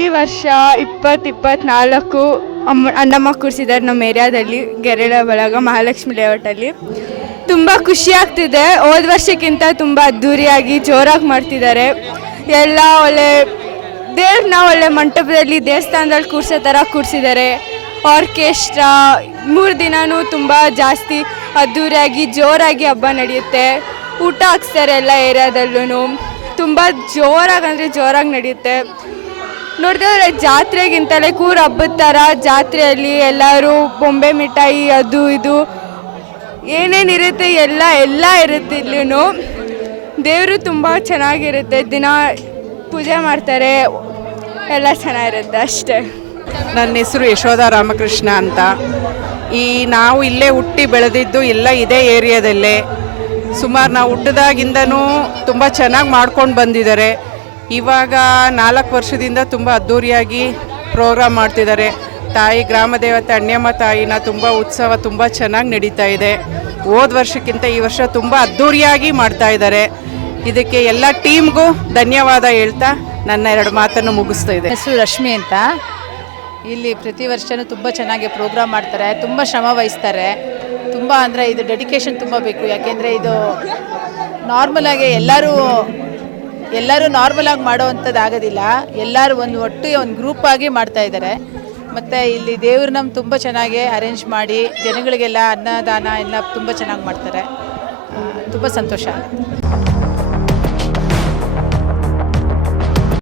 ಈ ವರ್ಷ 2024 ಅಣ್ಣಮ್ಮ ಕೂರಿಸಿದ್ದಾರೆ ನಮ್ಮ ಏರಿಯಾದಲ್ಲಿ ಗೆರೆಳ ಬಳಗ ಮಹಾಲಕ್ಷ್ಮಿ ಲೇಔಟಲ್ಲಿ. ತುಂಬ ಖುಷಿ ಆಗ್ತಿದೆ. ಹೋದ ವರ್ಷಕ್ಕಿಂತ ತುಂಬ ಅದ್ಧೂರಿಯಾಗಿ ಜೋರಾಗಿ ಮಾಡ್ತಿದ್ದಾರೆ. ಎಲ್ಲ ಒಳ್ಳೆ ದೇವ್ರನ್ನ ಒಳ್ಳೆ ಮಂಟಪದಲ್ಲಿ ದೇವಸ್ಥಾನದಲ್ಲಿ ಕೂರಿಸೋ ಥರ ಕೂರಿಸಿದ್ದಾರೆ. ಆರ್ಕೆಸ್ಟ್ರಾ 3 ದಿನವೂ ತುಂಬ ಜಾಸ್ತಿ ಅದ್ಧೂರಿಯಾಗಿ ಜೋರಾಗಿ ಹಬ್ಬ ನಡೆಯುತ್ತೆ. ಊಟ ಹಾಕ್ಸ್ತಾರೆ ಎಲ್ಲ ಏರಿಯಾದಲ್ಲೂ. ತುಂಬ ಜೋರಾಗಿ ಅಂದರೆ ಜೋರಾಗಿ ನಡೆಯುತ್ತೆ. ನೋಡಿದ್ರೆ ಜಾತ್ರೆಗಿಂತಲೇ ಕೂರು ಹಬ್ಬದ ಥರ ಜಾತ್ರೆಯಲ್ಲಿ ಎಲ್ಲರೂ ಬೊಂಬೆ ಮಿಠಾಯಿ ಅದು ಇದು ಏನೇನಿರುತ್ತೆ ಎಲ್ಲ ಇರುತ್ತೆ. ಇಲ್ಲೂ ದೇವರು ತುಂಬ ಚೆನ್ನಾಗಿರುತ್ತೆ. ದಿನ ಪೂಜೆ ಮಾಡ್ತಾರೆ, ಎಲ್ಲ ಚೆನ್ನಾಗಿರುತ್ತೆ ಅಷ್ಟೇ. ನನ್ನ ಹೆಸರು ಯಶೋಧ ರಾಮಕೃಷ್ಣ ಅಂತ. ನಾವು ಇಲ್ಲೇ ಹುಟ್ಟಿ ಬೆಳೆದಿದ್ದು ಎಲ್ಲ ಇದೇ ಏರಿಯಾದಲ್ಲೇ. ಸುಮಾರು ನಾವು ಹುಟ್ಟಿದಾಗಿಂದನೂ ತುಂಬ ಚೆನ್ನಾಗಿ ಮಾಡ್ಕೊಂಡು ಬಂದಿದ್ದಾರೆ. ಇವಾಗ 4 ವರ್ಷದಿಂದ ತುಂಬ ಅದ್ಧೂರಿಯಾಗಿ ಪ್ರೋಗ್ರಾಮ್ ಮಾಡ್ತಿದ್ದಾರೆ. ತಾಯಿ ಗ್ರಾಮ ದೇವತೆ ಅಣ್ಯಮ್ಮ ತಾಯಿನ ತುಂಬ ಉತ್ಸವ ತುಂಬ ಚೆನ್ನಾಗಿ ನಡೀತಾ ಇದೆ. ಹೋದ ವರ್ಷಕ್ಕಿಂತ ಈ ವರ್ಷ ತುಂಬ ಅದ್ಧೂರಿಯಾಗಿ ಮಾಡ್ತಾ ಇದ್ದಾರೆ. ಇದಕ್ಕೆ ಎಲ್ಲ ಟೀಮ್ಗೂ ಧನ್ಯವಾದ ಹೇಳ್ತಾ ನನ್ನ 2 ಮಾತನ್ನು ಮುಗಿಸ್ತಾ ಇದೆ. ಹೆಸರು ರಶ್ಮಿ ಅಂತ. ಇಲ್ಲಿ ಪ್ರತಿ ವರ್ಷವೂ ತುಂಬ ಚೆನ್ನಾಗಿ ಪ್ರೋಗ್ರಾಮ್ ಮಾಡ್ತಾರೆ, ತುಂಬ ಶ್ರಮ ವಹಿಸ್ತಾರೆ. ತುಂಬ ಅಂದರೆ ಇದು ಡೆಡಿಕೇಶನ್ ತುಂಬ ಬೇಕು. ಯಾಕೆಂದರೆ ಇದು ನಾರ್ಮಲಾಗಿ ಎಲ್ಲರೂ ನಾರ್ಮಲಾಗಿ ಮಾಡೋವಂಥದ್ದು ಆಗೋದಿಲ್ಲ. ಎಲ್ಲರೂ ಒಟ್ಟಿಗೆ ಒಂದು ಗ್ರೂಪಾಗಿ ಮಾಡ್ತಾ ಇದ್ದಾರೆ. ಮತ್ತು ಇಲ್ಲಿ ದೇವ್ರನ್ನ ತುಂಬ ಚೆನ್ನಾಗಿ ಅರೇಂಜ್ ಮಾಡಿ ಜನಗಳಿಗೆಲ್ಲ ಅನ್ನದಾನ ಎಲ್ಲ ತುಂಬ ಚೆನ್ನಾಗಿ ಮಾಡ್ತಾರೆ. ತುಂಬ ಸಂತೋಷ ಆಗುತ್ತೆ.